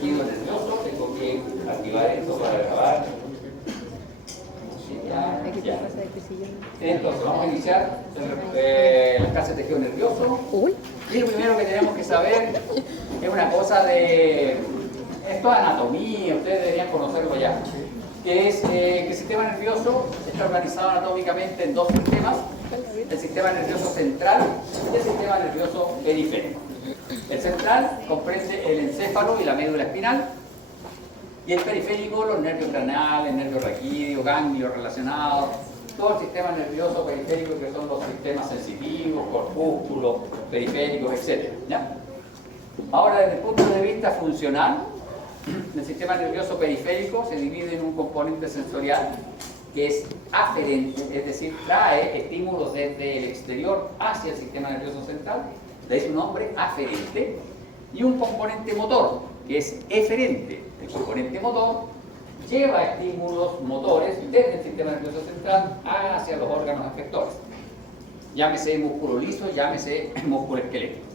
tejido nervioso. Tengo que activar esto para grabar. Ya. Entonces, vamos a iniciar las clases de tejido nervioso. Y lo primero que tenemos que saber es una cosa de... Esto es anatomía, ustedes deberían conocerlo ya. Que es que el sistema nervioso está organizado anatómicamente en dos sistemas. El sistema nervioso central y el sistema nervioso periférico. El central comprende el encéfalo y la médula espinal. Y el periférico, los nervios craneales, nervios raquídeos, ganglios relacionados, todo el sistema nervioso periférico que son los sistemas sensitivos, corpúsculos, periféricos, etc. ¿Ya? Ahora, desde el punto de vista funcional, el sistema nervioso periférico se divide en un componente sensorial que es aferente, es decir, trae estímulos desde el exterior hacia el sistema nervioso central, de ahí su nombre, aferente, y un componente motor, que es eferente. El componente motor lleva estímulos motores desde el sistema nervioso central hacia los órganos efectores. Llámese músculo liso, llámese músculo esquelético.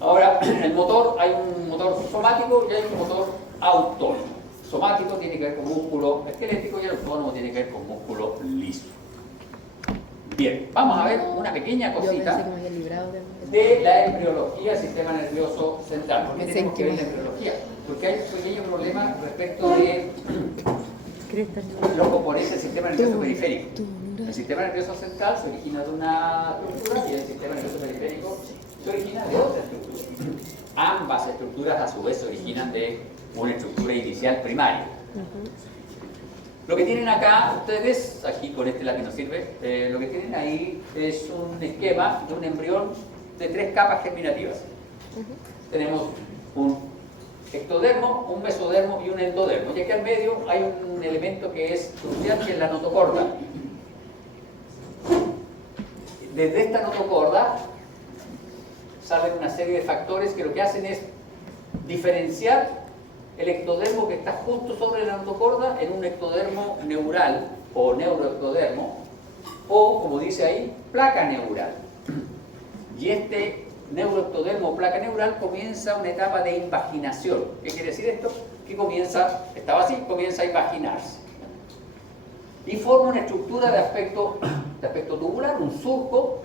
Ahora, el motor, hay un motor somático y hay un motor autónomo. Somático tiene que ver con músculo esquelético y el autónomo tiene que ver con músculo liso. Bien, vamos a ver una pequeña cosita de la embriología del sistema nervioso central. ¿Por qué tenemos que ver la embriología? Porque hay un pequeño problema respecto de los componentes del sistema nervioso periférico. El sistema nervioso central se origina de una estructura y el sistema nervioso periférico se origina de otra estructura. Ambas estructuras a su vez se originan de una estructura inicial primaria. Lo que tienen acá, ustedes, aquí con este lápiz nos sirve, lo que tienen ahí es un esquema de un embrión de 3 capas germinativas. Tenemos un ectodermo, un mesodermo y un endodermo. Y aquí al medio hay un elemento que es crucial, que es la notocorda. Desde esta notocorda salen una serie de factores que lo que hacen es diferenciar el ectodermo que está justo sobre la notocorda en un ectodermo neural o neuroectodermo, o, como dice ahí, placa neural. Y este neuroectodermo o placa neural comienza una etapa de invaginación. ¿Qué quiere decir esto? Que comienza, estaba así, comienza a invaginarse. Y forma una estructura de aspecto tubular, un surco,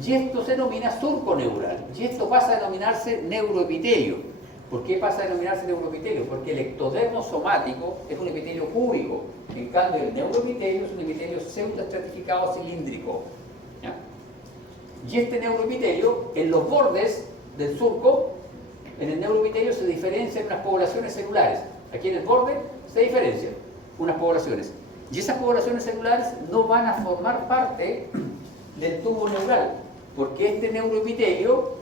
y esto se denomina surco neural. Y esto pasa a denominarse neuroepitelio. ¿Por qué pasa a denominarse neuroepitelio? Porque el ectodermo somático es un epitelio cúbico. En cambio, el neuroepitelio es un epitelio pseudoestratificado cilíndrico. ¿Ya? Y este neuroepitelio, en los bordes del surco, en el neuroepitelio se diferencian unas poblaciones celulares. Aquí en el borde se diferencian unas poblaciones. Y esas poblaciones celulares no van a formar parte del tubo neural, porque este neuroepitelio,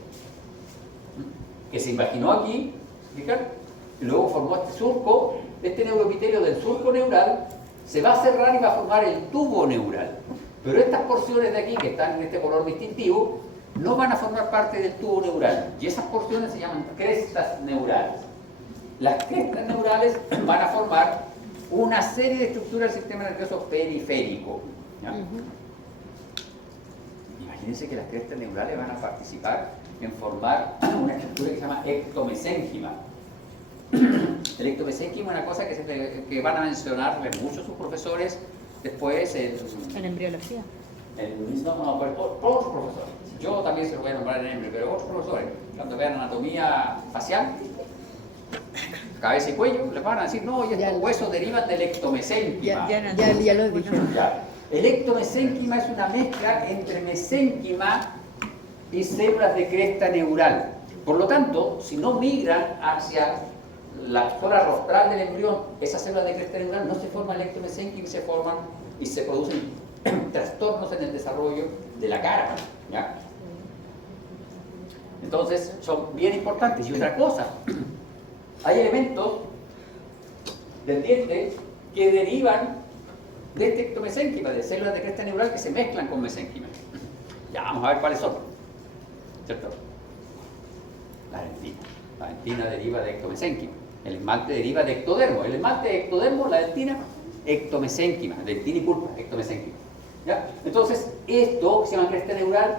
que se imaginó aquí, ¿fijan? Y luego formó este surco, este neuroepitelio del surco neural se va a cerrar y va a formar el tubo neural. Pero estas porciones de aquí, que están en este color distintivo, no van a formar parte del tubo neural. Y esas porciones se llaman crestas neurales. Las crestas neurales van a formar una serie de estructuras del sistema nervioso periférico. ¿Ya? Imagínense que las crestas neurales van a participar en formar una estructura que se llama ectomesénquima. El ectomesénquima es una cosa que van a mencionarle muchos sus profesores después en embriología. No, pero otros profesores. Yo también se lo voy a nombrar en embriología, pero otros profesores, cuando vean anatomía facial, cabeza y cuello, les van a decir, no, y estos huesos derivan del ectomesénquima. Ya lo dije. Ya. El ectomesénquima es una mezcla entre mesénquima y células de cresta neural. Por lo tanto, si no migran hacia la zona rostral del embrión, esas células de cresta neural no se forman el ectomesénquima y se forman y se producen trastornos en el desarrollo de la cara. ¿Ya? Entonces, son bien importantes. Y otra cosa, hay elementos del diente que derivan de este ectomesénquima, de células de cresta neural que se mezclan con mesénquima. Ya vamos a ver cuáles son. ¿Cierto? La dentina. La dentina deriva de ectomesénquima. El esmalte deriva de ectodermo. El esmalte de ectodermo, la dentina, ectomesénquima. Dentina y pulpa, ectomesénquima. ¿Ya? Entonces, esto que se llama cresta neural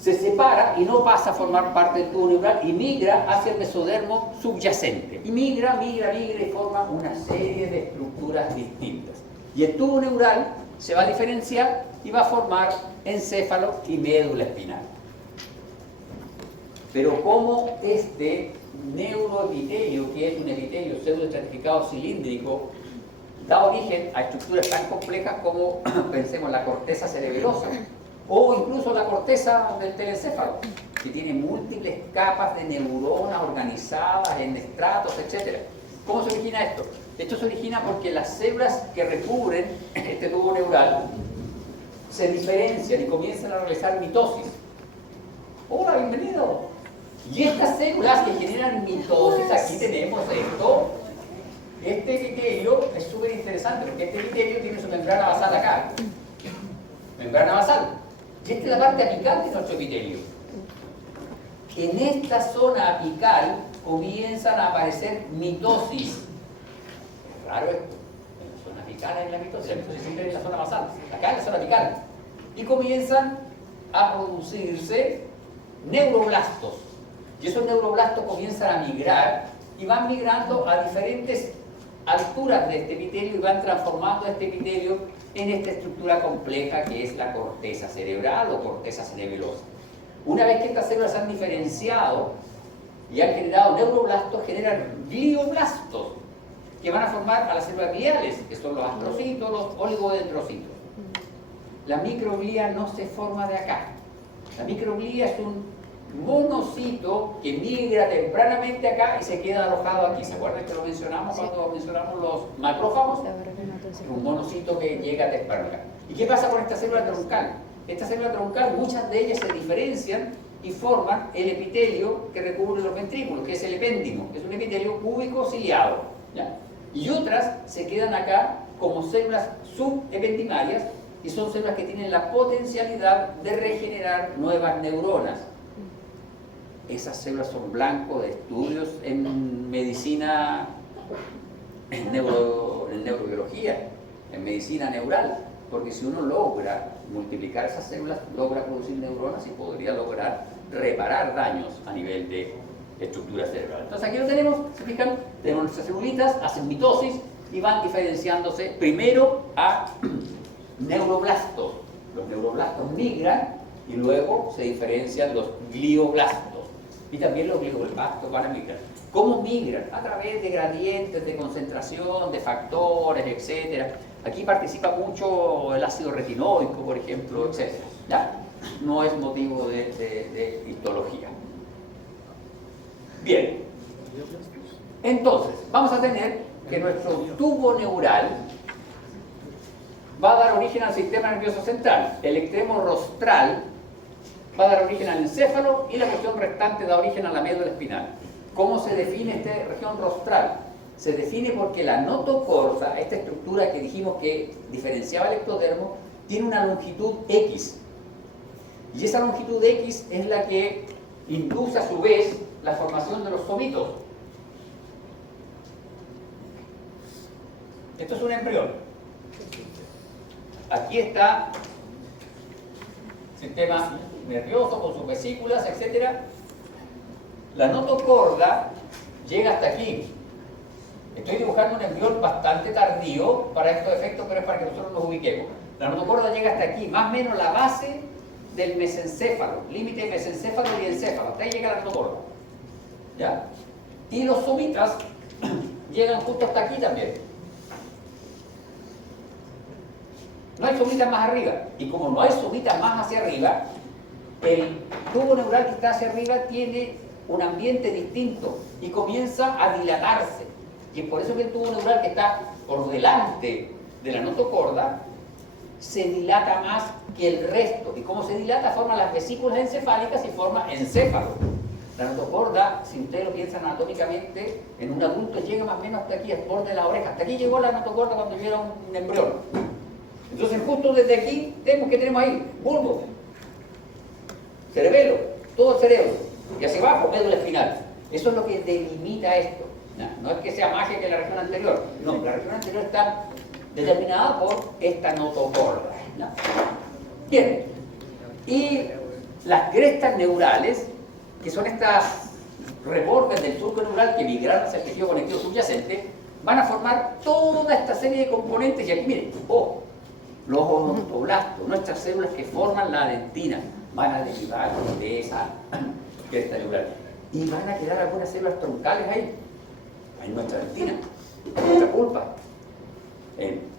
se separa y no pasa a formar parte del tubo neural y migra hacia el mesodermo subyacente. Y migra y forma una serie de estructuras distintas. Y el tubo neural se va a diferenciar y va a formar encéfalo y médula espinal. Pero como este neuroepitelio, que es un epitelio pseudoestratificado cilíndrico, da origen a estructuras tan complejas como, pensemos, la corteza cerebelosa o incluso la corteza del telencéfalo, que tiene múltiples capas de neuronas organizadas en estratos, etc. ¿Cómo se origina esto? Esto se origina porque las células que recubren este tubo neural se diferencian y comienzan a realizar mitosis. ¡Hola, bienvenido! Y estas células que generan mitosis, aquí tenemos esto. Este epitelio es súper interesante porque este epitelio tiene su membrana basal acá. Membrana basal. Y esta es la parte apical de nuestro epitelio. En esta zona apical comienzan a aparecer mitosis. Es raro esto. En la zona apical hay la mitosis siempre en la zona basal. Acá en la zona apical. Y comienzan a producirse neuroblastos. Y esos neuroblastos comienzan a migrar y van migrando a diferentes alturas de este epitelio y van transformando este epitelio en esta estructura compleja que es la corteza cerebral o corteza cerebelosa. Una vez que estas células se han diferenciado y han generado neuroblastos, generan glioblastos que van a formar a las células gliales, que son los astrocitos, los oligodendrocitos. La microglía no se forma de acá. La microglía es un monocito que migra tempranamente acá y se queda alojado aquí. ¿Se acuerdan que lo mencionamos cuando mencionamos los macrófagos? Un monocito que llega temprano acá. ¿Y qué pasa con esta célula troncal? Esta célula troncal, muchas de ellas se diferencian y forman el epitelio que recubre los ventrículos, que es el epéndimo, que es un epitelio cúbico ciliado, ¿ya? Y otras se quedan acá como células subependimarias y son células que tienen la potencialidad de regenerar nuevas neuronas. Esas células son blanco de estudios en medicina, en neurobiología, en medicina neural, porque si uno logra multiplicar esas células, logra producir neuronas y podría lograr reparar daños a nivel de estructura cerebral. Entonces aquí lo tenemos, se fijan, tenemos nuestras celulitas, hacen mitosis y van diferenciándose primero a neuroblastos. Los neuroblastos migran y luego se diferencian los glioblastos. Y también los glioblastos van a migrar. ¿Cómo migran? A través de gradientes de concentración, de factores, etc. Aquí participa mucho el ácido retinoico, por ejemplo, etc. ¿Ya? No es motivo de histología. Bien. Entonces, vamos a tener que nuestro tubo neural va a dar origen al sistema nervioso central. El extremo rostral va a dar origen al encéfalo y la porción restante da origen a la médula espinal. ¿Cómo se define esta región rostral? Se define porque la notocorda, esta estructura que dijimos que diferenciaba el ectodermo, tiene una longitud X. Y esa longitud X es la que induce a su vez la formación de los somitos. Esto es un embrión. Aquí está el sistema nervioso con sus vesículas, etc. La notocorda llega hasta aquí. Estoy dibujando un embrión bastante tardío para estos efectos, pero es para que nosotros nos ubiquemos. La notocorda llega hasta aquí, más o menos la base del mesencéfalo, límite de mesencéfalo y encéfalo. Hasta ahí llega la notocorda. ¿Ya? Y los somitas llegan justo hasta aquí también. No hay somitas más arriba. Y como no hay somitas más hacia arriba, el tubo neural que está hacia arriba tiene un ambiente distinto y comienza a dilatarse. Y es por eso que el tubo neural que está por delante de la notocorda se dilata más que el resto. Y como se dilata, forma las vesículas encefálicas y forma encéfalo. La notocorda, si ustedes lo piensan anatómicamente, en un adulto llega más o menos hasta aquí, al borde de la oreja. Hasta aquí llegó la notocorda cuando yo era un embrión. Entonces justo desde aquí tenemos ahí bulbo, cerebelo, todo el cerebro, y hacia abajo médula espinal. Eso es lo que delimita esto. No es que sea magia que la región anterior, no, la región anterior está determinada por esta notocorda. Bien, y las crestas neurales, que son estas rebordes del surco neural que migran hacia el tejido conectivo subyacente, van a formar toda esta serie de componentes. Y aquí miren, los odontoblastos, nuestras células que forman la dentina, van a derivar de esa cresta neural. Y van a quedar algunas células troncales ahí, en nuestra dentina, en nuestra pulpa.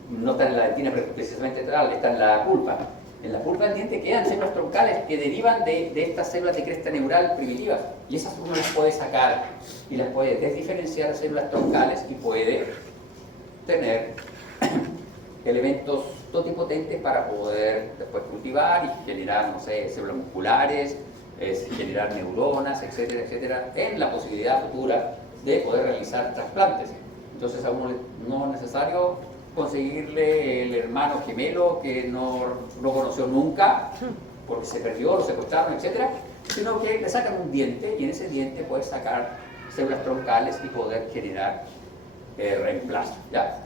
No está en la dentina precisamente lateral, está en la pulpa. En la pulpa del diente quedan células troncales que derivan de estas células de cresta neural primitivas. Y esas uno las puede sacar y las puede desdiferenciar a células troncales y puede tener elementos totipotentes para poder después cultivar y generar, no sé, células musculares, generar neuronas, etcétera, etcétera, en la posibilidad futura de poder realizar trasplantes. Entonces a uno no es necesario conseguirle el hermano gemelo que no conoció nunca porque se perdió, lo secuestraron, etcétera, sino que le sacan un diente y en ese diente puedes sacar células troncales y poder generar reemplazo, ¿ya?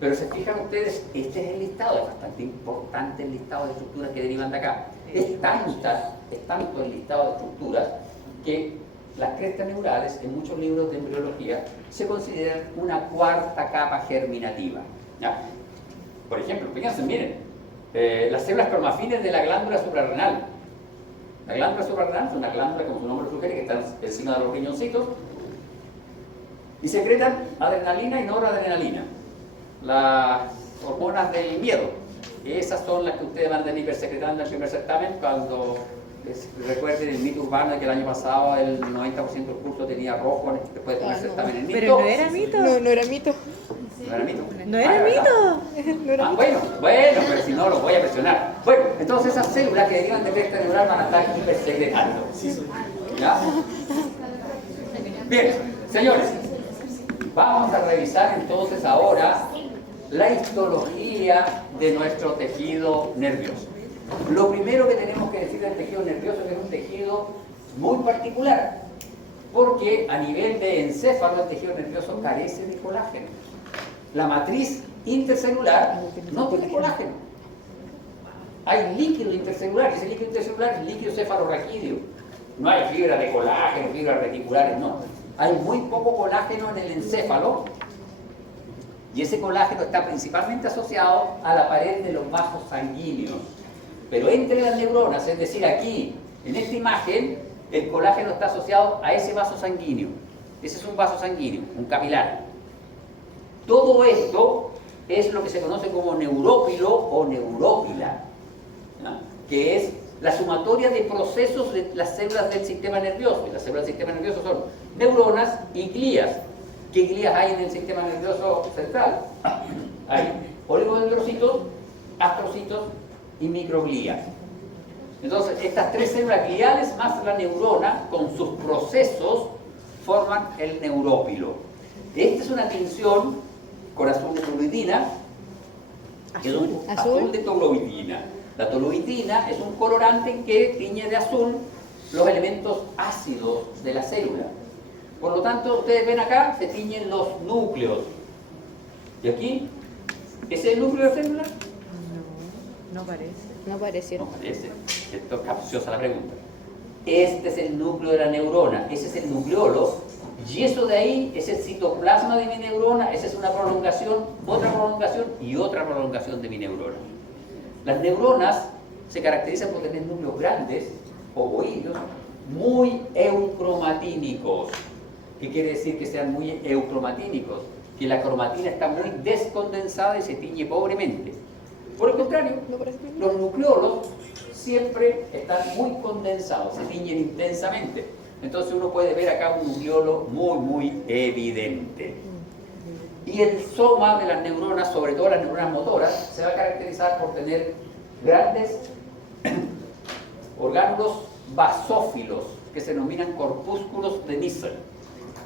Pero se fijan ustedes, este es el listado, es bastante importante el listado de estructuras que derivan de acá. Es tanto el listado de estructuras que las crestas neurales en muchos libros de embriología se consideran una cuarta capa germinativa, ¿ya? Por ejemplo, fíjense, miren, las células cromafines de la glándula suprarrenal. La glándula suprarrenal es una glándula, como su nombre sugiere, que está encima de los riñoncitos y secretan adrenalina y noradrenalina, las hormonas del miedo. Esas son las que ustedes van a tener hipersecretando en el primer certamen. Cuando recuerden el mito urbano de que el año pasado el 90% del curso tenía rojo después del primer certamen en mito. Pero no era mito. No era mito. ¿No era mito? No era mito. Bueno, pero si no, los voy a presionar. Bueno, entonces esas células que derivan de cresta neural van a estar hipersecretando. ¿Ya? Bien, señores, vamos a revisar entonces ahora la histología de nuestro tejido nervioso. Lo primero que tenemos que decir del tejido nervioso es que es un tejido muy particular, porque a nivel de encéfalo el tejido nervioso carece de colágeno. La matriz intercelular no tiene colágeno. Hay líquido intercelular, y ese líquido intercelular es líquido cefalorraquídeo. No hay fibras de colágeno, fibras reticulares, no. Hay muy poco colágeno en el encéfalo, y ese colágeno está principalmente asociado a la pared de los vasos sanguíneos. Pero entre las neuronas, es decir, aquí, en esta imagen, el colágeno está asociado a ese vaso sanguíneo. Ese es un vaso sanguíneo, un capilar. Todo esto es lo que se conoce como neurópilo o neurópila, ¿no? Que es la sumatoria de procesos de las células del sistema nervioso. Y las células del sistema nervioso son neuronas y glías. ¿Qué glías hay en el sistema nervioso central? Hay oligodendrocitos, astrocitos y microglías. Entonces, estas tres células gliales más la neurona, con sus procesos, forman el neurópilo. Esta es una tinción con azul de toluidina, que es un azul de toluidina. La toluidina es un colorante que tiñe de azul los elementos ácidos de la célula. Por lo tanto, ustedes ven acá, se tiñen los núcleos. ¿Y aquí? ¿Ese es el núcleo de la célula? No parece. No parecieron. No parece. Esto es capciosa la pregunta. Este es el núcleo de la neurona, ese es el nucleolo, y eso de ahí es el citoplasma de mi neurona, esa es una prolongación, otra prolongación y otra prolongación de mi neurona. Las neuronas se caracterizan por tener núcleos grandes, ovoideos, muy eucromatínicos. ¿Qué quiere decir que sean muy eucromatínicos? Que la cromatina está muy descondensada y se tiñe pobremente. Por el contrario, los nucleolos siempre están muy condensados, se tiñen intensamente. Entonces uno puede ver acá un nucleolo muy evidente. Y el soma de las neuronas, sobre todo las neuronas motoras, se va a caracterizar por tener grandes orgánulos basófilos que se denominan corpúsculos de Nissl.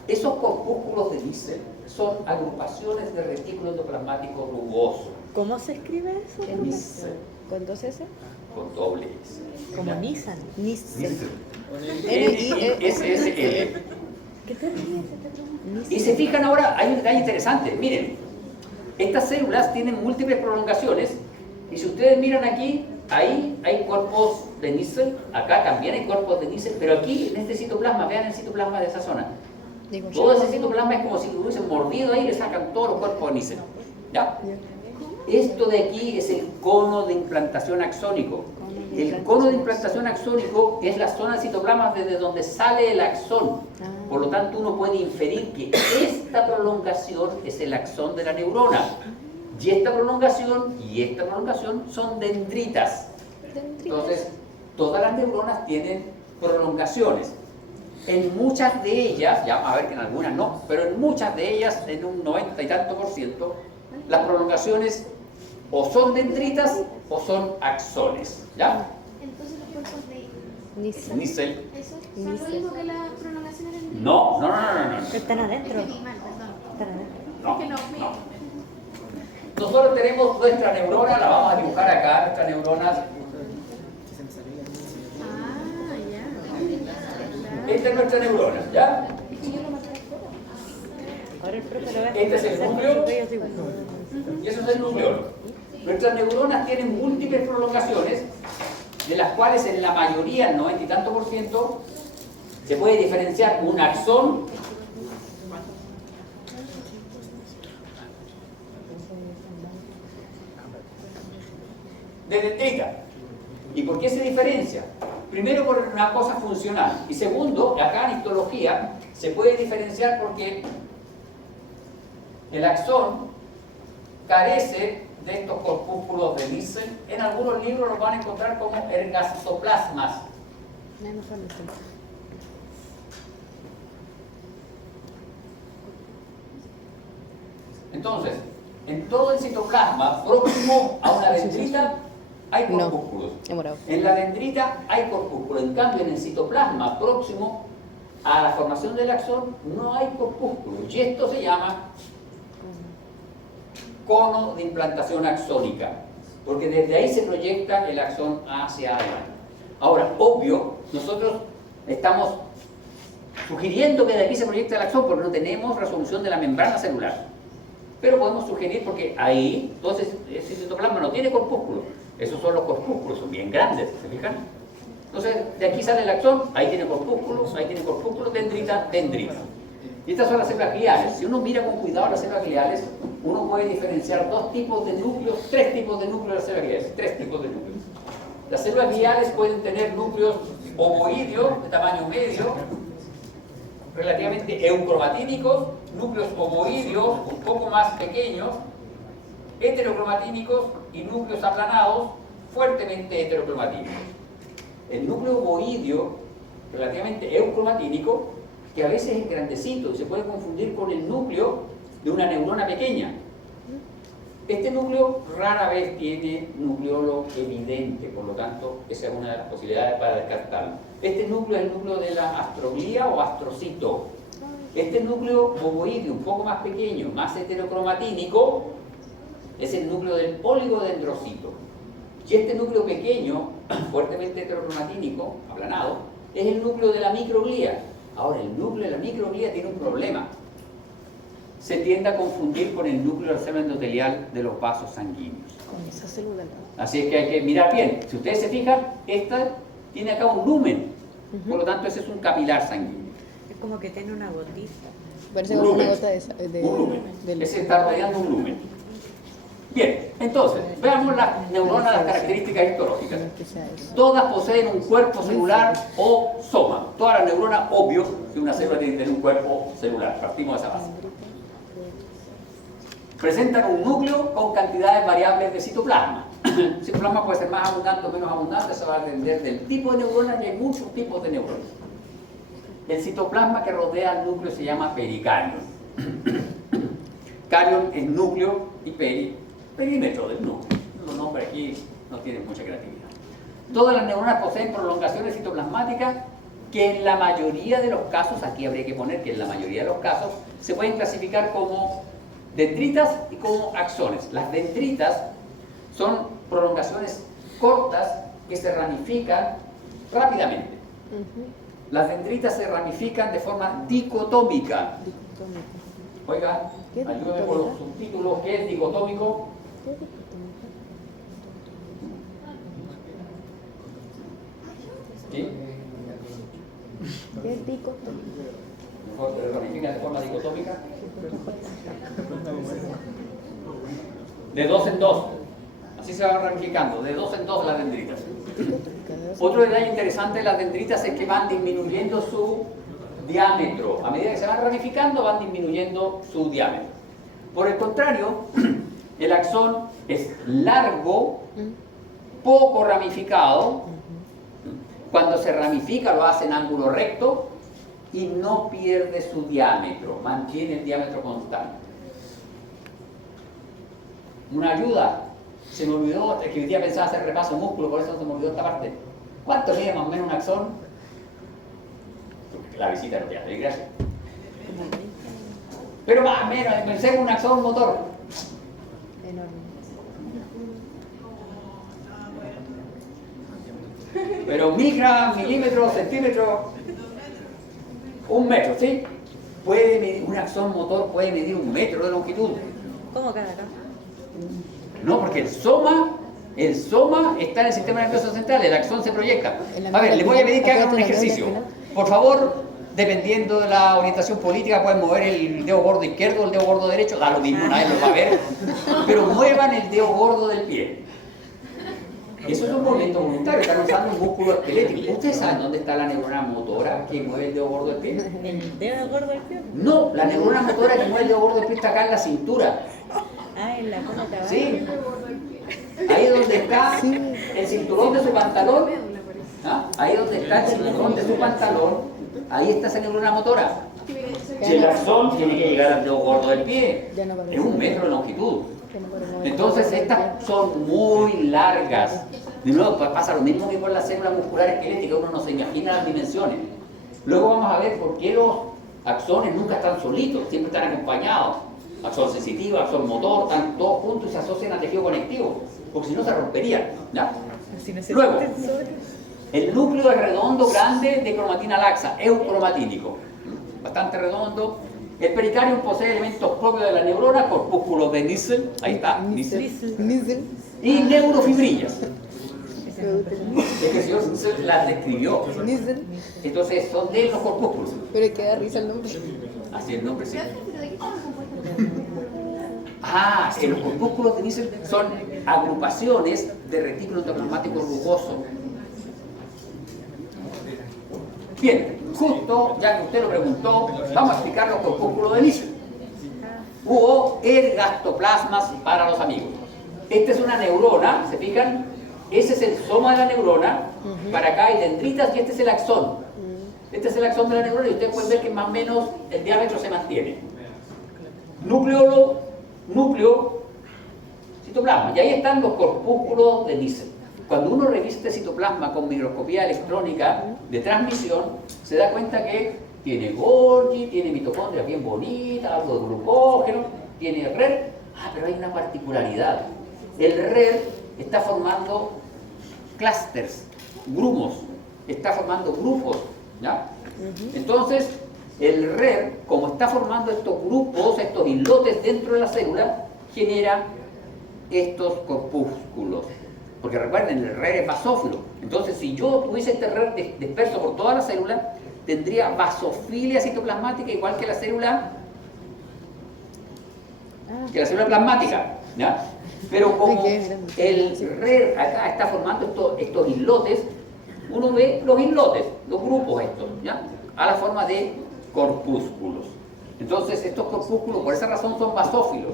Esos corpúsculos de Nissl son agrupaciones de retículo endoplasmático rugoso. ¿Cómo se escribe eso? Nissl. ¿Con dos S? Con doble S. Como Nissan. Nissl. N-I-S-S-L. ¿Qué te ríes? Y se fijan ahora, hay un detalle interesante. Miren, estas células tienen múltiples prolongaciones y si ustedes miran aquí, ahí hay cuerpos de níquel, acá también hay cuerpos de níquel, pero aquí en este citoplasma, vean el citoplasma de esa zona. Digo, Todo ese citoplasma es como si lo hubiesen mordido ahí y le sacan todos los cuerpos de níquel. ¿Ya? Esto de aquí es el cono de implantación axónico. El cono de implantación axónico es la zona de citoplasma desde donde sale el axón. Por lo tanto, uno puede inferir que esta prolongación es el axón de la neurona. Y esta prolongación son dendritas. Entonces, todas las neuronas tienen prolongaciones. En muchas de ellas, ya vamos a ver que en algunas no, pero en muchas de ellas, en un 90 y tanto %, las prolongaciones o son dendritas o son axones. ¿Ya? Entonces los cuerpos de Níquel. eso son lo mismo que las prolongaciones en No. Están adentro. animal, perdón. Están adentro. No, Es que no, no. Nosotros tenemos nuestra neurona, la vamos a dibujar acá, nuestra neurona. Ah, ya. Esta es nuestra neurona, ¿ya? Ahora el profe lo ve. Este es el núcleo y eso es el nucleolo. Nuestras neuronas tienen múltiples prolongaciones, de las cuales en la mayoría, el 90 y tanto %, se puede diferenciar un axón de dendrita. ¿Y por qué se diferencia? Primero por una cosa funcional y segundo, acá en histología se puede diferenciar porque el axón carece de estos corpúsculos de níquel. En algunos libros los van a encontrar como ergastoplasmas. Entonces, en todo el citoplasma próximo a una dendrita hay corpúsculos. En la dendrita hay corpúsculos. En cambio, en el citoplasma próximo a la formación del axón no hay corpúsculos. Y esto se llama cono de implantación axónica, porque desde ahí se proyecta el axón hacia adelante. Ahora, obvio, nosotros estamos sugiriendo que de aquí se proyecta el axón porque no tenemos resolución de la membrana celular. Pero podemos sugerir porque ahí, entonces, ese citoplasma no tiene corpúsculos. Esos son los corpúsculos, son bien grandes, ¿se fijan? Entonces, de aquí sale el axón, ahí tiene corpúsculos, dendrita. Y estas son las células gliales. Si uno mira con cuidado las células gliales, uno puede diferenciar dos tipos de núcleos, tres tipos de núcleos de las células gliales, tres tipos de núcleos. Las células gliales pueden tener núcleos ovoideo de tamaño medio, relativamente eucromatínicos, núcleos ovoideos un poco más pequeños, heterocromatínicos y núcleos aplanados, fuertemente heterocromatínicos. El núcleo ovoideo, relativamente eucromatínico, que a veces es grandecito y se puede confundir con el núcleo de una neurona pequeña. Este núcleo rara vez tiene nucleolo evidente, por lo tanto, esa es una de las posibilidades para descartarlo. Este núcleo es el núcleo de la astroglía o astrocito. Este núcleo ovoideo, un poco más pequeño, más heterocromatínico, es el núcleo del oligodendrocito. Y este núcleo pequeño, fuertemente heterocromatínico, aplanado, es el núcleo de la microglía. Ahora, el núcleo de la microglía tiene un problema. Se tiende a confundir con el núcleo del seno endotelial de los vasos sanguíneos. Con esa célula. Así es que hay que mirar bien. Si ustedes se fijan, esta tiene acá un lumen. Por lo tanto, ese es un capilar sanguíneo. Es como que tiene una gotita. Parece Un como una lumen. gota de Un lumen. del- Ese está rodeando un lumen. Bien, entonces, veamos las neuronas, las características histológicas. que sea eso. Todas poseen un cuerpo celular o soma. Todas las neuronas, obvio, que una célula tiene que tener un cuerpo celular. Partimos de esa base. Presentan un núcleo con cantidades variables de citoplasma. El citoplasma puede ser más abundante o menos abundante, eso va a depender del tipo de neurona y hay muchos tipos de neuronas. El citoplasma que rodea al núcleo se llama pericarion. Carion es núcleo y perímetro del núcleo. Los nombres aquí no tienen mucha creatividad. Todas las neuronas poseen prolongaciones citoplasmáticas que en la mayoría de los casos, aquí habría que poner que en la mayoría de los casos, se pueden clasificar como dendritas y como axones. Las dendritas son prolongaciones cortas que se ramifican rápidamente. Las dendritas se ramifican de forma dicotómica. Oiga, ¿Qué es ayúdame con los subtítulos. ¿Qué es dicotómico? ¿Sí? ¿Qué es dicotomía? Ramifica de forma dicotómica. De dos en dos. Así se van ramificando, de dos en dos las dendritas. Otro detalle interesante de las dendritas es que van disminuyendo su diámetro. A medida que se van ramificando, van disminuyendo su diámetro. Por el contrario, el axón es largo, poco ramificado. Cuando se ramifica lo hace en ángulo recto y no pierde su diámetro, mantiene el diámetro constante. Una ayuda, se me olvidó, es que hoy día pensaba hacer repaso músculo, por eso se me olvidó esta parte. ¿Cuánto mide más o menos un axón? La visita no te hace, gracias. Pero más o menos, pensé en un axón motor. Enorme. Pero micra, milímetros, centímetros, 1 metro, ¿sí? Puede medir, un axón motor puede medir 1 metro de longitud. ¿Cómo cada acá? No, porque el soma está en el sistema nervioso central, el axón se proyecta. A ver, les voy a pedir que hagan un ejercicio. Por favor, dependiendo de la orientación política, pueden mover el dedo gordo izquierdo o el dedo gordo derecho, da lo mismo, nadie lo va a ver. Pero muevan el dedo gordo del pie. Eso es un movimiento voluntario, están usando un músculo esquelético. ¿Ustedes saben dónde está la neurona motora que mueve el dedo gordo del pie? ¿El dedo gordo del pie? No, la neurona motora que mueve el dedo gordo del pie está acá en la cintura. Ah, en la cola de abajo. Sí. Ahí es donde está el cinturón de su pantalón. ¿Ah? Ahí es donde está el cinturón de su pantalón. Ahí está esa neurona motora. Si el axón tiene que llegar al dedo gordo del pie, es 1 metro de longitud. Entonces estas son muy largas. De nuevo pasa lo mismo que con la célula muscular esquelética, uno no se imagina las dimensiones. Luego vamos a ver por qué los axones nunca están solitos, siempre están acompañados. Axón sensitivo, axón motor, están todos juntos y se asocian al tejido conectivo, porque si no se romperían. ¿Ya? Luego, el núcleo es redondo, grande, de cromatina laxa, eucromatínico, bastante redondo. El pericardium posee elementos propios de la neurona, corpúsculos de Nissen, ahí está, Nissen, y neurofibrillas. Es que el señor Nissen las describió. Entonces son de los corpúsculos. Pero que da risa el nombre. Así el nombre, sí. Ah, que los corpúsculos de Nissen son agrupaciones de retículo endoplasmático rugoso. Bien, justo, ya que usted lo preguntó, vamos a explicar los corpúsculos de Nissen. O ergastoplasmas para los amigos. Esta es una neurona, ¿se fijan? Ese es el soma de la neurona. Para acá hay dendritas y este es el axón. Este es el axón de la neurona y ustedes pueden ver que más o menos el diámetro se mantiene. Núcleo, citoplasma. Y ahí están los corpúsculos de Nissen. Cuando uno reviste citoplasma con microscopía electrónica de transmisión, se da cuenta que tiene Golgi, tiene mitocondrias bien bonitas, algo de glucógeno, tiene RER. Ah, pero hay una particularidad. El RER está formando clústeres, grumos, está formando grupos, ¿ya? Entonces, el RER, como está formando estos grupos, estos islotes dentro de la célula, genera estos corpúsculos. Porque recuerden, el RER es basófilo. Entonces, si yo tuviese este RER disperso por toda la célula, tendría basofilia citoplasmática igual que la célula plasmática, ¿ya? Pero como el RER acá está formando estos islotes, uno ve los islotes, los grupos estos, ¿ya? A la forma de corpúsculos. Entonces, estos corpúsculos, por esa razón, son basófilos,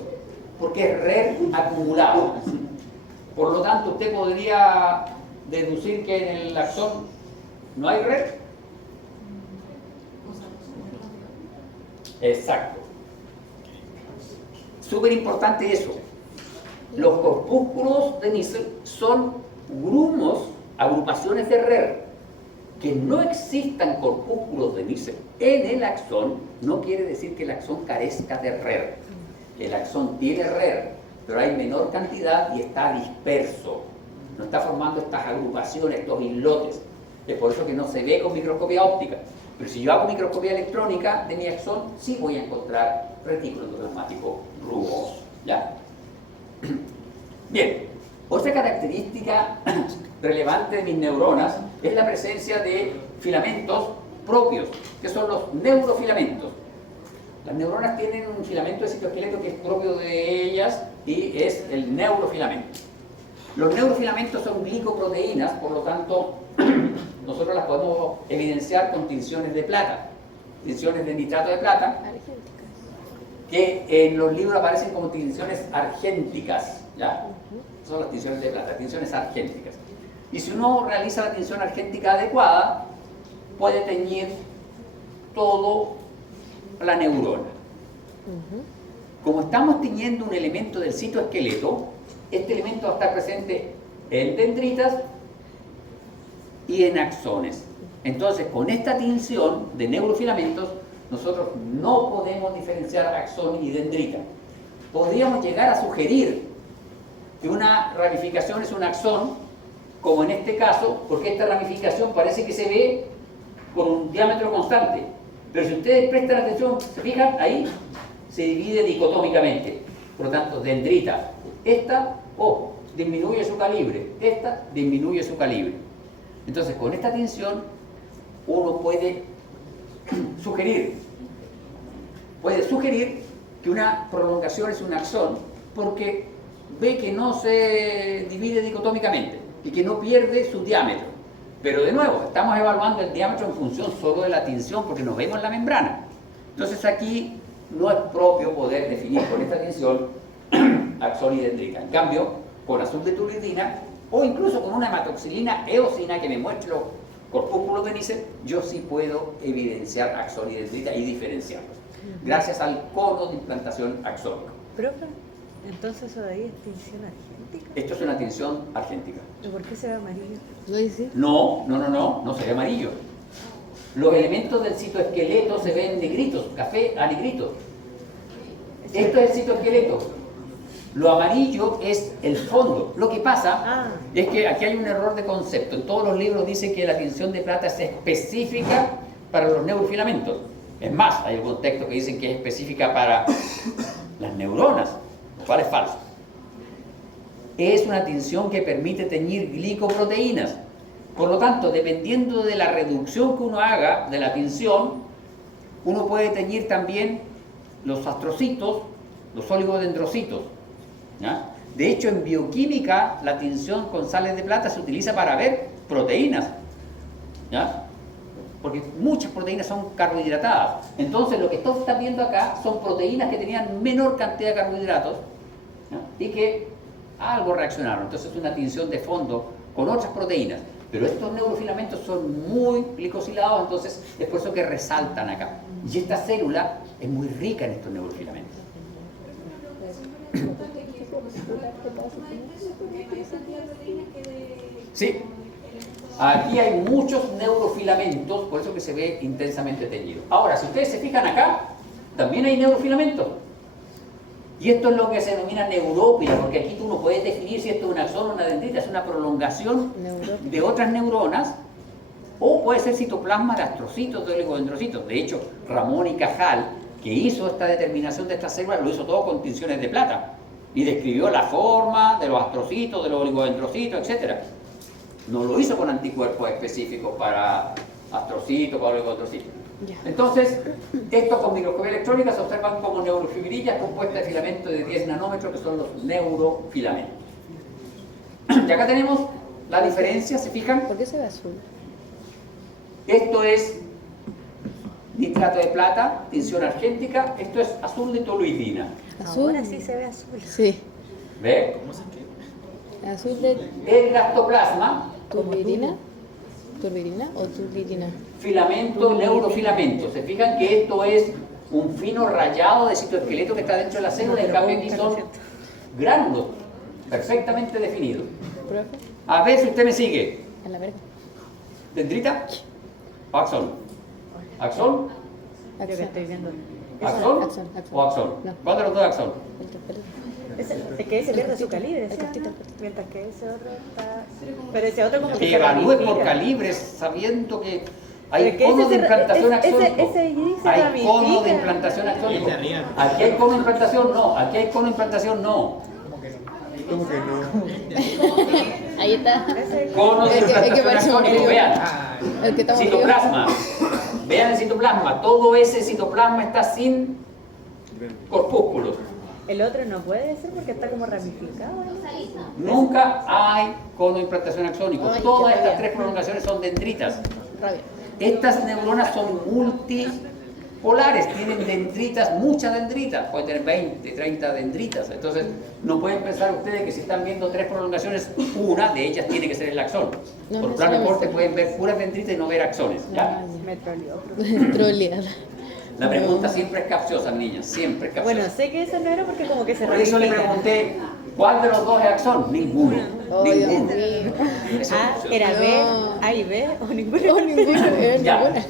porque es RER acumulado. Por lo tanto, usted podría deducir que en el axón no hay RER. Exacto. Súper importante eso. Los corpúsculos de Nissen son grumos, agrupaciones de RER. Que no existan corpúsculos de Nissen en el axón no quiere decir que el axón carezca de RER. El axón tiene RER, pero hay menor cantidad y está disperso. No está formando estas agrupaciones, estos islotes. Es por eso que no se ve con microscopía óptica. Pero si yo hago microscopía electrónica de mi axón, sí voy a encontrar retículo endoplasmático rugoso. ¿Ya? Bien. Otra característica relevante de mis neuronas es la presencia de filamentos propios, que son los neurofilamentos. Las neuronas tienen un filamento de citoesqueleto que es propio de ellas y es el neurofilamento. Los neurofilamentos son glicoproteínas, por lo tanto, nosotros las podemos evidenciar con tinciones de plata, tinciones de nitrato de plata, que en los libros aparecen como tinciones argénticas, ¿ya? Son las tinciones de plata, tinciones argénticas. Y si uno realiza la tinción argéntica adecuada, puede teñir todo la neurona. Como estamos tiñendo un elemento del citoesqueleto, este elemento va a estar presente en dendritas y en axones. Entonces, con esta tinción de neurofilamentos, nosotros no podemos diferenciar axón y dendrita. Podríamos llegar a sugerir que una ramificación es un axón, como en este caso, porque esta ramificación parece que se ve con un diámetro constante. Pero si ustedes prestan atención, se fijan, ahí se divide dicotómicamente. Por lo tanto, dendrita, esta, disminuye su calibre, esta disminuye su calibre. Entonces, con esta tinción, uno puede sugerir que una prolongación es un axón, porque ve que no se divide dicotómicamente y que no pierde su diámetro. Pero de nuevo, estamos evaluando el diámetro en función solo de la tinción porque nos vemos en la membrana. Entonces aquí no es propio poder definir con esta tinción axón y dendrita. En cambio, con azul de toluidina o incluso con una hematoxilina eosina que me muestre los corpúsculos de Nissen, yo sí puedo evidenciar axón y dendrita y diferenciarlos. Gracias al cono de implantación axónico. Profe, entonces eso de ahí es tinción argéntica. Esto es una tinción argéntica. ¿Y por qué se ve amarillo? ¿Lo dice? No se ve amarillo. Los elementos del citoesqueleto se ven negritos, café a negritos. Esto es el citoesqueleto. Lo amarillo es el fondo. Lo que pasa es que aquí hay un error de concepto. En todos los libros dice que la tinción de plata es específica para los neurofilamentos. Es más, hay algún texto que dicen que es específica para las neuronas, lo cual es falso. Es una tinción que permite teñir glicoproteínas. Por lo tanto, dependiendo de la reducción que uno haga de la tinción, uno puede teñir también los astrocitos, los oligodendrocitos, ¿ya? De hecho, en bioquímica, la tinción con sales de plata se utiliza para ver proteínas, ¿ya? Porque muchas proteínas son carbohidratadas. Entonces, lo que todos están viendo acá son proteínas que tenían menor cantidad de carbohidratos, ¿ya? Y que algo reaccionaron. Entonces, es una tinción de fondo con otras proteínas. Pero estos neurofilamentos son muy glicosilados, entonces es por eso que resaltan acá. Y esta célula es muy rica en estos neurofilamentos. Sí, aquí hay muchos neurofilamentos, por eso que se ve intensamente teñido. Ahora, si ustedes se fijan acá, también hay neurofilamentos. Y esto es lo que se denomina neurópila, porque aquí tú no puedes definir si esto es un axón o una dendrita, es una prolongación de otras neuronas, o puede ser citoplasma de astrocitos, de oligodendrocitos. De hecho, Ramón y Cajal, que hizo esta determinación de estas células, lo hizo todo con tinciones de plata, y describió la forma de los astrocitos, de los oligodendrocitos, etc. No lo hizo con anticuerpos específicos para astrocitos, para oligodendrocitos. Entonces, estos con microscopía electrónica se observan como neurofibrillas compuestas de filamentos de 10 nanómetros, que son los neurofilamentos. Y acá tenemos la diferencia, ¿se fijan? ¿Por qué se ve azul? Esto es nitrato de plata, tinción argéntica, esto es azul de toluidina. ¿Azul? Ahora sí se ve azul. Sí. ¿Ve? ¿Azul de El gastoplasma, turbidina? ¿Turbidina o turbidina? filamento, neurofilamento. Se fijan que esto es un fino rayado de citoesqueleto que está dentro de la célula, en cambio aquí son gránulos perfectamente definidos. ¿Profe? A ver si usted me sigue. A la verga. ¿Dendrita o axón? ¿Axón? Yo que estoy viendo. ¿Axón Axón. o axón? No. ¿Cuál de los dos es axón? Es que ese pierde su calibre, ¿sí? Mientras que ese otro está... Pero ese otro como que Que se evalúe por ramifica. calibres, sabiendo que Pero hay es que conos ese de se- implantación ese axónico. se Hay ramifica. cono de implantación axónico. Aquí hay cono de implantación, no. Aquí hay cono de implantación, no. ¿Cómo que no? Ahí está. Cono de El que implantación parece un axónico, río. vean. El que estamos Citoplasma. Vean el citoplasma. Todo ese citoplasma está sin corpúsculos. El otro no puede ser porque está como ramificado. Nunca hay cono de implantación axónico. Ay, Todas qué estas rabia. 3 prolongaciones son dendritas. Rabia. Estas neuronas son multipolares, tienen dendritas, muchas dendritas, pueden tener 20, 30 dendritas. Entonces, no pueden pensar ustedes que si están viendo 3 prolongaciones, una de ellas tiene que ser el axón. No, Por no plano de sabemos. corte pueden ver puras dendritas y no ver axones. ¿ya? Me troleó. Troleada. La pregunta siempre es capciosa, niñas, siempre es capciosa. Bueno, sé que eso no era porque como que se Por eso le ramifica. pregunté, ¿cuál de los dos es axón? Ninguno. Oh, Dios Ninguno. mío. Eso es A capcioso. era B, No. A y B o ninguno. Oh, ninguno. Es Ya. ninguna.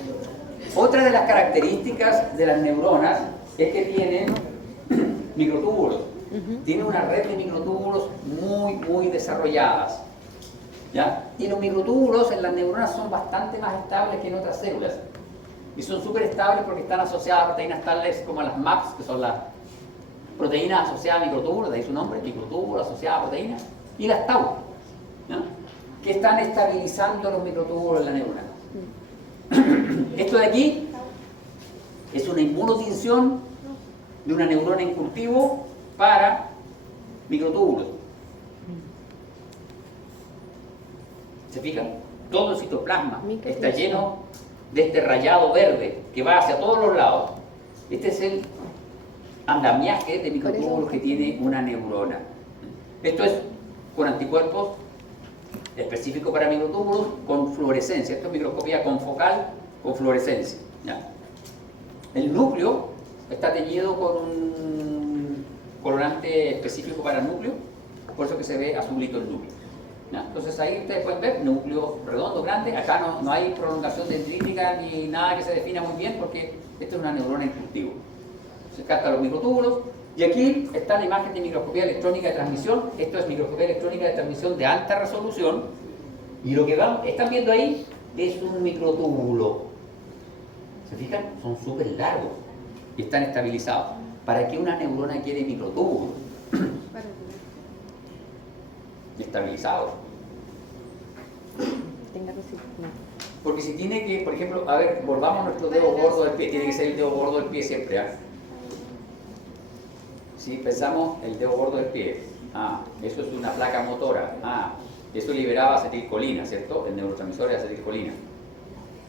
Otra de las características de las neuronas es que tienen microtúbulos. Tienen una red de microtúbulos muy desarrolladas. ¿Ya? Y los microtúbulos en las neuronas son bastante más estables que en otras células. Y son súper estables porque están asociadas a proteínas tales como las MAPS, que son las proteínas asociadas a microtúbulos, de ahí su nombre, microtúbulo asociada a proteínas, y las tau, ¿no? Que están estabilizando los microtúbulos en la neurona. Esto de aquí es una inmunotinción de una neurona en cultivo para microtúbulos. ¿Se fijan? Todo el citoplasma está lleno de este rayado verde que va hacia todos los lados. Este es el andamiaje de microtúbulos que tiene una neurona. Esto es con anticuerpos específicos para microtúbulos con fluorescencia. Esto es microscopía confocal con fluorescencia. ¿Ya? El núcleo está teñido con un colorante específico para el núcleo, por eso que se ve azulito el núcleo. ¿Ya? Entonces ahí ustedes pueden ver núcleo redondo, grande. Acá no hay prolongación dendrítica ni nada que se defina muy bien porque esto es una neurona en cultivo. Se captan los microtúbulos. Y aquí está la imagen de microscopía electrónica de transmisión. Esto es microscopía electrónica de transmisión de alta resolución. Y lo que están viendo ahí es un microtúbulo. ¿Se fijan? Son súper largos y están estabilizados. ¿Para qué una neurona quiere microtúbulos? Estabilizados. Tenga resistencia. Porque si tiene que, por ejemplo, a ver, volvamos nuestro dedo gordo del pie, tiene que ser el dedo gordo del pie siempre. ¿Ah? Si pensamos el dedo gordo del pie, eso es una placa motora, eso liberaba acetilcolina, ¿cierto? El neurotransmisor es acetilcolina.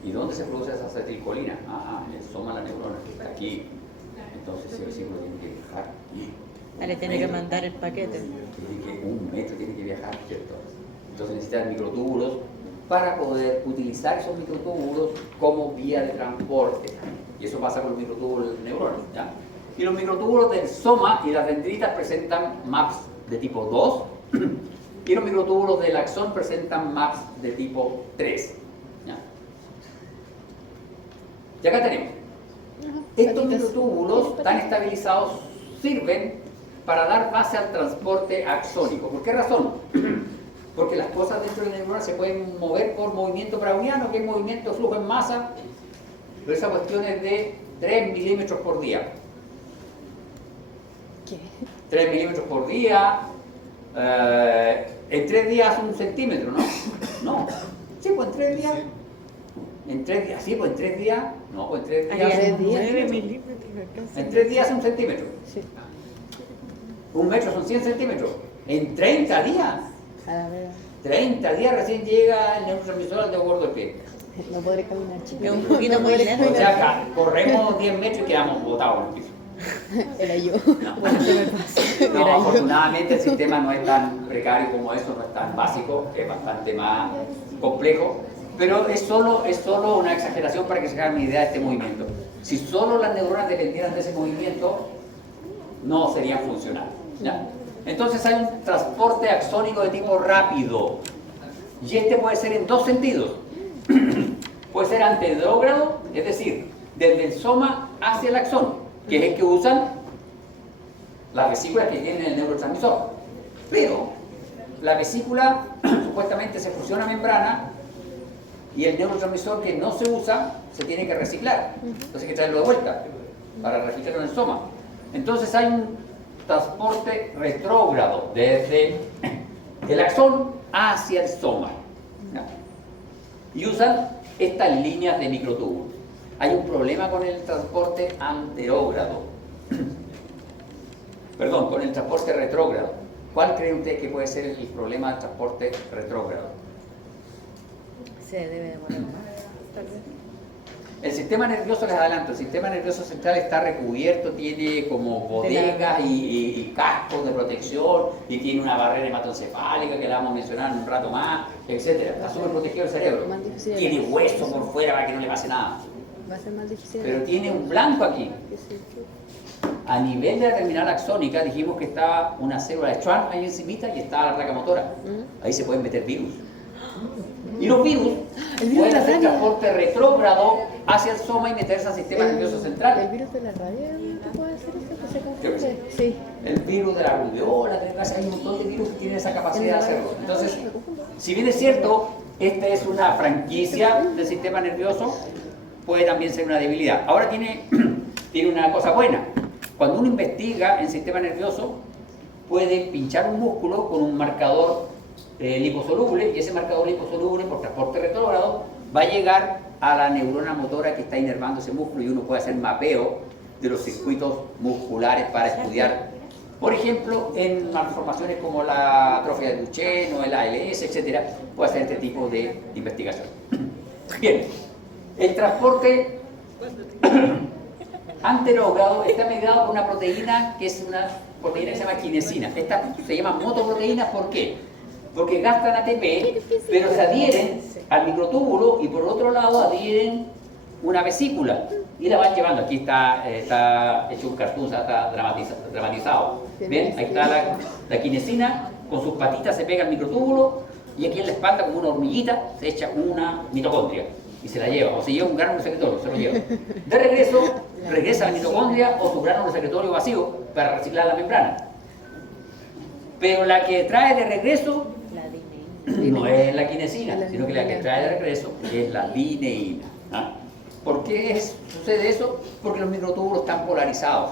¿Y dónde se produce esa acetilcolina? En el soma de la neurona, que está aquí. Entonces el símbolo tiene que viajar. Le tiene que mandar el paquete. Un metro tiene que viajar, ¿cierto? Entonces necesitan microtúbulos para poder utilizar esos microtúbulos como vía de transporte. Y eso pasa con los microtúbulos del neurona, ¿ya? Y los microtúbulos del soma y las dendritas presentan MAPS de tipo 2 y los microtúbulos del axón presentan MAPS de tipo 3. ¿Ya? Y acá tenemos. Estos microtúbulos tan estabilizados sirven para dar base al transporte axónico. ¿Por qué razón? Porque las cosas dentro de la neurona se pueden mover por movimiento browniano, que es movimiento de flujo en masa, pero esa cuestión es de 3 milímetros por día. ¿Qué? 3 milímetros por día, en 3 días 1 centímetro, ¿no? No, sí, pues en 3 días. En 3 días, sí, pues en 3 días. No, pues en 3 días. Ayer un 9 centímetro. milímetros. En 3 días 1 centímetro. Sí. 1 metro son 100 centímetros. En 30 días. A la verdad. 30 días recién llega el neurotransmisor al dedo gordo del pie. No podré caminar, chicos. Es un poquito No muy podré lento. O caminar. sea, acá corremos 10 metros y quedamos botados en el piso. Era yo. No, afortunadamente el sistema no es tan precario como eso, no es tan básico, es bastante más complejo, pero es solo una exageración para que se hagan una idea de este movimiento. Si solo las neuronas dependieran de ese movimiento, no serían funcionales, ¿ya? Entonces hay un transporte axónico de tipo rápido, y este puede ser en 2 sentidos. Puede ser antedrógrado, es decir, desde el soma hacia el axón, que es el que usan las vesículas que tienen el neurotransmisor. Pero la vesícula supuestamente se fusiona a membrana y el neurotransmisor que no se usa se tiene que reciclar. Entonces hay que traerlo de vuelta para reciclarlo en el soma. Entonces hay un transporte retrógrado desde el axón hacia el soma. ¿Ya? Y usan estas líneas de microtúbulos. Hay un problema con el transporte anterógrado. Perdón, con el transporte retrógrado. ¿Cuál cree usted que puede ser el problema del transporte retrógrado? Se debe demorar más, tal vez. El sistema nervioso, les adelanto, el sistema nervioso central está recubierto, tiene como bodegas y cascos de protección, y tiene una barrera hematoencefálica que la vamos a mencionar en un rato más, etc. Está súper protegido el cerebro. Más difícil Tiene de- hueso por fuera para que no le pase nada. Va a ser más difícil. Pero tiene un blanco aquí. Que se chupe. A nivel de la terminal axónica dijimos que estaba una célula de Schwann ahí encimita y estaba la placa motora. Ahí se pueden meter virus. Y los virus El virus de pueden la hacer rabia. transporte retrógrado hacia el soma y meterse al sistema nervioso El central. virus de la rabia ¿qué puede hacer eso? Que se Creo que sí. confunde. Sí. El virus de la rubiola, hay un montón de virus que tienen esa capacidad de hacerlo. Entonces, si bien es cierto, esta es una franquicia del sistema nervioso, puede también ser una debilidad. Ahora tiene una cosa buena. Cuando uno investiga en sistema nervioso, puede pinchar un músculo con un marcador liposoluble, y ese marcador liposoluble por transporte retrógrado va a llegar a la neurona motora que está inervando ese músculo, y uno puede hacer mapeo de los circuitos musculares para estudiar, por ejemplo, en malformaciones como la atrofia de Duchenne o el ALS, etcétera, puede hacer este tipo de investigación. Bien, el transporte anterógrado está mediado por una proteína que es una proteína que se llama quinesina. Esta se llama motoproteína, ¿por qué? Porque gastan ATP, pero se adhieren al microtúbulo y por otro lado adhieren una vesícula y la van llevando. Aquí está hecho un cartoon, está dramatizado. ¿Ven? Ahí está la quinesina, con sus patitas se pega al microtúbulo y aquí en la espalda, como una hormiguita, se echa una mitocondria y se la lleva, o se lleva un gránulo secretorio, se lo lleva. De regreso, regresa a la mitocondria o su gránulo secretorio vacío para reciclar la membrana. Pero la que trae de regreso no es la quinesina, sino que la que trae de regreso es la lineína. ¿Ah? ¿Por qué sucede eso? Porque los microtúbulos están polarizados,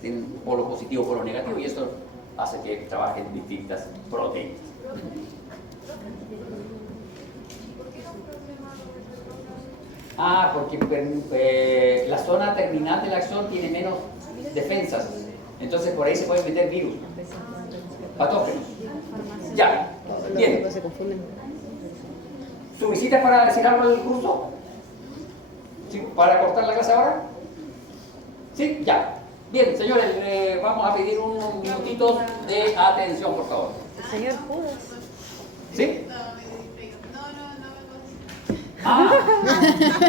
tienen polo positivo, polo negativo, y eso hace que trabajen distintas proteínas. Porque la zona terminal de la axón tiene menos defensas, entonces por ahí se pueden meter virus, patógenos. Ya, Los bien. chicos se confunden. ¿Su visita es para decir algo del curso? ¿Sí? ¿Para cortar la clase ahora? ¿Sí? Ya. Bien, señores, vamos a pedir unos minutitos de atención, por favor. El señor Judas. ¿Sí? Ah,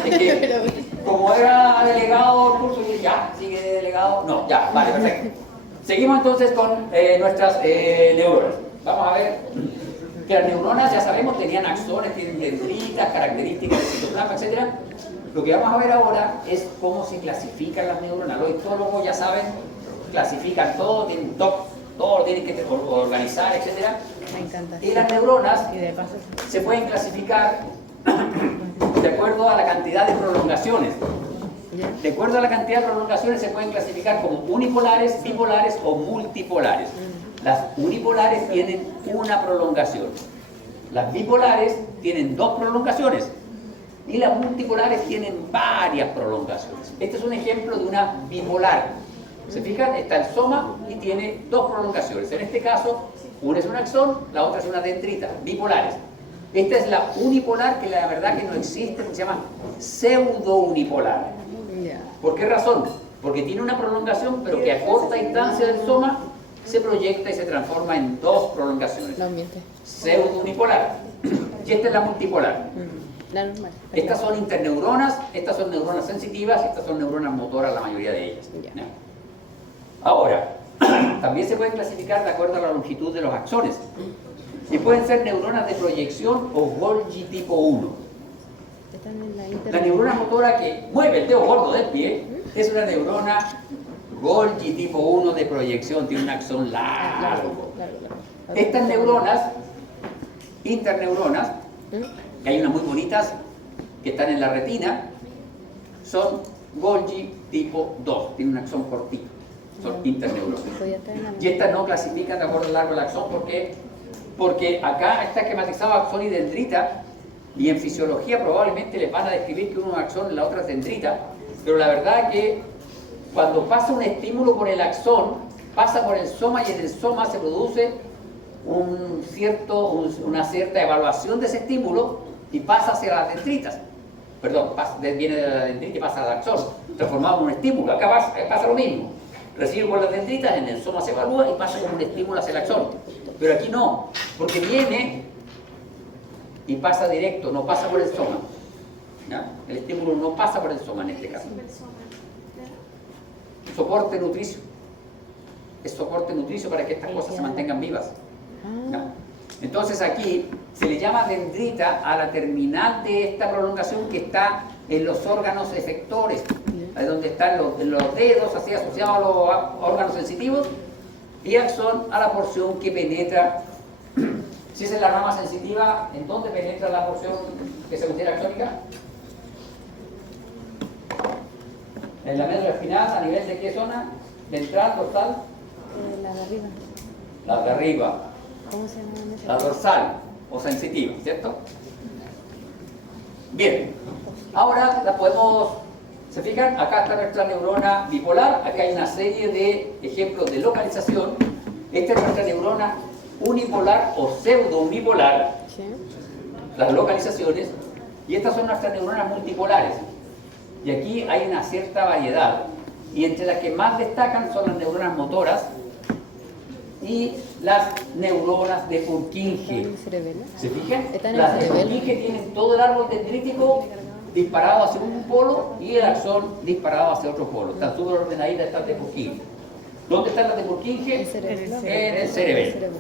es que como era delegado del curso, y ya, sigue de delegado. No, ya, vale, perfecto. Seguimos entonces con nuestras neuronas. Vamos a ver que las neuronas, ya sabemos, tenían axones, tienen dendritas, características del citoplasma, etc. Lo que vamos a ver ahora es cómo se clasifican las neuronas. Los histólogos, ya saben, clasifican todo, tienen un top, todo lo tienen que organizar, etc. Me encanta. Y las neuronas Y de paso, se pueden clasificar de acuerdo a la cantidad de prolongaciones. ¿Ya? De acuerdo a la cantidad de prolongaciones se pueden clasificar como unipolares, bipolares o multipolares. Las unipolares tienen una prolongación. Las bipolares tienen dos prolongaciones. Y las multipolares tienen varias prolongaciones. Este es un ejemplo de una bipolar. ¿Se fijan? Está el soma y tiene dos prolongaciones. En este caso, una es un axón, la otra es una dendrita. Bipolares. Esta es la unipolar, que la verdad que no existe, porque se llama pseudo-unipolar. Ya. ¿Por qué razón? Porque tiene una prolongación, pero que a corta distancia del soma se proyecta y se transforma en dos prolongaciones. No miente. Pseudo-unipolar. Y esta es la multipolar. La normal. Estas son interneuronas, estas son neuronas sensitivas y estas son neuronas motoras, la mayoría de ellas. Ya. ¿Ya? Ahora, también se pueden clasificar de acuerdo a la longitud de los axones. Y pueden ser neuronas de proyección o Golgi tipo 1. Están en la La internet. neurona motora que mueve el dedo gordo del pie es una neurona Golgi tipo 1 de proyección, tiene un axón largo. Largo. Estas neuronas, interneuronas, que hay unas muy bonitas que están en la retina, son Golgi tipo 2, tienen un axón cortito, son interneuronas. Podía estar en la Y estas no clasifican de acuerdo al largo del axón porque porque acá está esquematizado axón y dendrita, y en fisiología probablemente les van a describir que uno es axón y la otra es dendrita, pero la verdad que cuando pasa un estímulo por el axón, pasa por el soma y en el soma se produce una cierta evaluación de ese estímulo y pasa hacia las dendritas. Perdón, viene de la dendrita y pasa al axón, transformado en un estímulo. Acá pasa lo mismo. Recibe por las dendritas, en el soma se evalúa y pasa como un estímulo hacia el axón. Pero aquí no, porque viene y pasa directo, no pasa por el soma. ¿Ya? El estímulo no pasa por el soma en este caso. Soporte nutricio. Es soporte nutricio para que estas cosas se mantengan vivas. ¿Ya? Entonces aquí se le llama dendrita a la terminal de esta prolongación que está en los órganos efectores, ahí donde están los dedos, así asociados a los órganos sensitivos, y axón a la porción que penetra. Si esa es la rama sensitiva, ¿en dónde penetra la porción que se considera axónica? En la médula espinal, ¿a nivel de qué zona? ¿Ventral, dorsal? La de arriba. La de arriba. ¿Cómo se llama? La dorsal o sensitiva, ¿cierto? Bien, ahora la podemos, ¿se fijan? Acá está nuestra neurona bipolar, acá hay una serie de ejemplos de localización. Esta es nuestra neurona unipolar o pseudo-unipolar, Sí. las localizaciones, y estas son nuestras neuronas multipolares. Y aquí hay una cierta variedad, y entre las que más destacan son las neuronas motoras y las neuronas de ¿Está en Purkinje. el cerebelo? ¿Se fijan? Está en el Las de cerebelo. Purkinje tienen todo el árbol dendrítico disparado hacia un polo y el axón disparado hacia otro polo. Están súper ordenaditas estas de Purkinje. ¿Dónde están las de Purkinje? El cerebelo. En el cerebelo. El cerebelo.